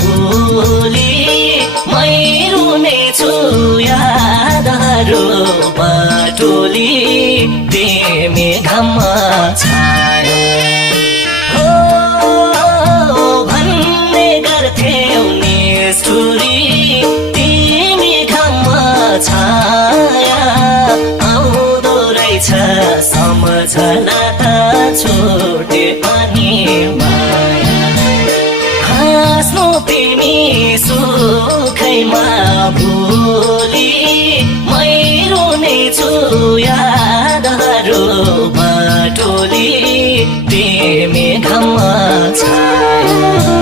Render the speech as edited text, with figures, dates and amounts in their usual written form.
भोलि मै रुनेछु यादहरू बटोली तिमी घाममा छायो भन्ने गर्थ्यौ निष्ठुरी तिमी घाममा छाया आउँदो रहेछ सम्झना त छोटे अनि माया हाँस्नु तिमी सुखैमा भोलि मै रुनेछु यादहरू बटोली तिमी घाममा छायो